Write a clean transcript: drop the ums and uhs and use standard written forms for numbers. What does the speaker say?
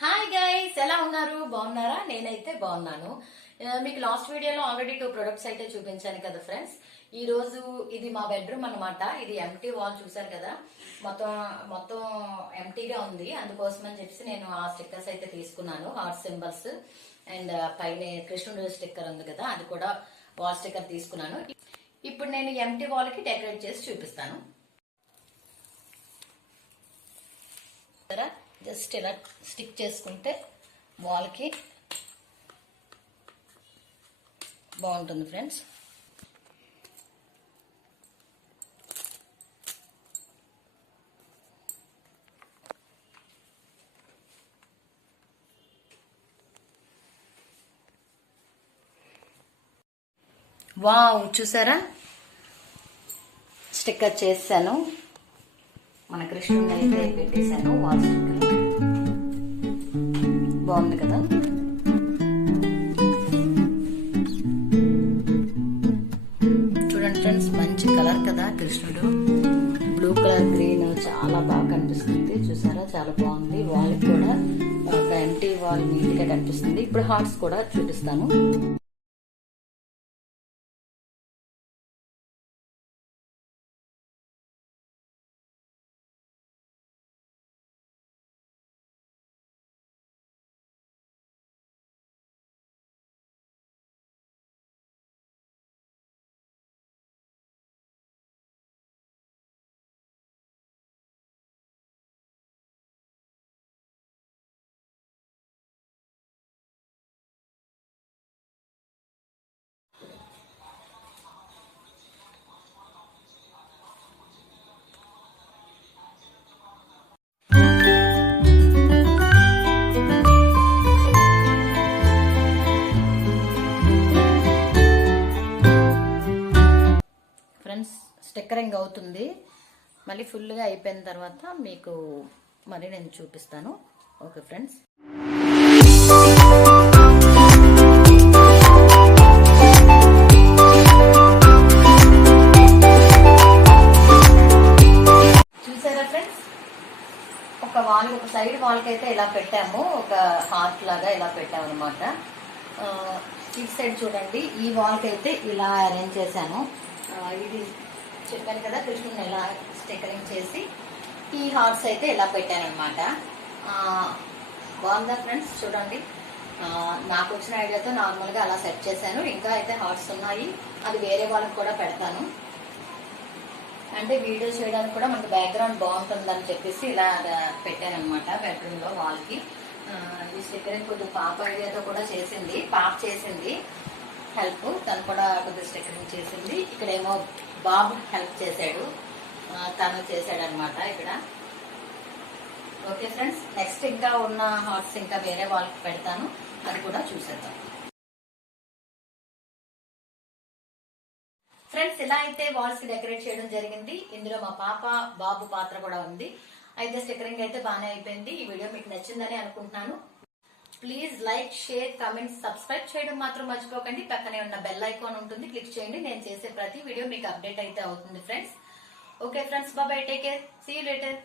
Hi guys, ఎలా ఉన్నారు? బాగున్నారా? నేనైతే బాగున్నాను. మీకు లాస్ట్ వీడియోలో ఆల్రెడీ 2 ప్రొడక్ట్స్ అయితే చూపించాను కదా ఫ్రెండ్స్. ఈ రోజు ఇది మా బెడ్రూమ్ అన్నమాట. ఇది ఎంటీ వాల్ చూసారు కదా, మొత్తం మొత్తం ఎంటీగా ఉంది. అందుకోసం అని చెప్పి నేను ఆ స్టిక్కర్స్ అయితే తీసుకున్నాను, హార్ట్ సింబల్స్ అండ్ పైన కృష్ణుడు స్టిక్కర్ ఉంది కదా, అది కూడా వాల్ స్టిక్కర్ తీసుకున్నాను. ఇప్పుడు నేను ఎంటీ వాల్ కి డెకరేట్ చేసి చూపిస్తాను. జస్ట్ ఇలా స్టిక్ చేసుకుంటే వాల్కి బాగుంటుంది ఫ్రెండ్స్. వావ్, చూసారా, స్టిక్కర్ చేశాను. మన కృష్ణుని అయితే పెట్టేశాను వాల్ స్టిక్కర్. బాగుంది కదా. చూడండి ఫ్రెండ్స్, మంచి కలర్ కదా కృష్ణుడు. బ్లూ కలర్, గ్రీన్ చాలా బాగా కనిపిస్తుంది. చూసారా, చాలా బాగుంది. వాల్ కూడా ఒక ఎంటీ వాల్ నీట్ గా కనిపిస్తుంది. ఇప్పుడు హార్ట్స్ కూడా చూపిస్తాను. స్టిక్కరింగ్ అవుతుంది. మళ్ళీ ఫుల్గా అయిపోయిన తర్వాత మీకు మరి నేను చూపిస్తాను. ఓకే ఫ్రెండ్స్, చూసారా ఫ్రెండ్స్, ఒక సైడ్ వాల్కి అయితే ఇలా పెట్టాము, ఒక హార్ట్ లాగా ఇలా పెట్టాము అనమాట. ఈ సైడ్ చూడండి, ఈ వాల్కి అయితే ఇలా అరేంజ్ చేశాను. ఇది చెప్పాను కదా, కృష్ణుని ఎలా స్టిక్కరింగ్ చేసి ఈ హార్ట్స్ అయితే ఇలా పెట్టాను అనమాట. బాగుందా ఫ్రెండ్స్? చూడండి, నాకు వచ్చిన ఐడియాతో నార్మల్గా అలా సెట్ చేశాను. ఇంకా అయితే హార్ట్స్ ఉన్నాయి, అది వేరే వాళ్ళకి కూడా పెడతాను. అంటే వీడియో చేయడానికి కూడా మనకు బ్యాక్గ్రౌండ్ బాగుంటుందని చెప్పేసి ఇలా పెట్టాను అనమాట బెడ్రూమ్ లో వాల్కి. ఈ స్టిక్కరింగ్ కొద్దిగా పాప ఐడియాతో కూడా చేసింది, పాప చేసింది హెల్ప్, తను కూడా కొద్దిగా స్టిక్కరింగ్ చేసింది. ఇక్కడేమో బాబు హెల్ప్ చేశాడు, తను చేశాడు అనమాట ఇక్కడ. ఓకే ఫ్రెండ్స్, నెక్స్ట్ ఇంకా ఉన్న హార్ట్స్ ఇంకా వేరే వాళ్ళకి పెడతాను, అది కూడా చూసేద్దాం. ఫ్రెండ్స్, ఇలా అయితే వాల్స్ కి డెకరేట్ చేయడం జరిగింది. ఇందులో మా పాప బాబు పాత్ర కూడా ఉంది. అయితే స్టిక్కరింగ్ అయితే బాగానే అయిపోయింది. ఈ వీడియో మీకు నచ్చిందని అనుకుంటున్నాను. Please like, share, comment, subscribe చేయడం మాత్రం మర్చిపోకండి. పక్కనే ఉన్న బెల్ ఐకాన్ ఉంటుంది, క్లిక్ చేయండి. నేను చేసే ప్రతి వీడియో మీకు అప్డేట్ అయితే అవుతుంది friends. Okay friends, bye, take care, see you later.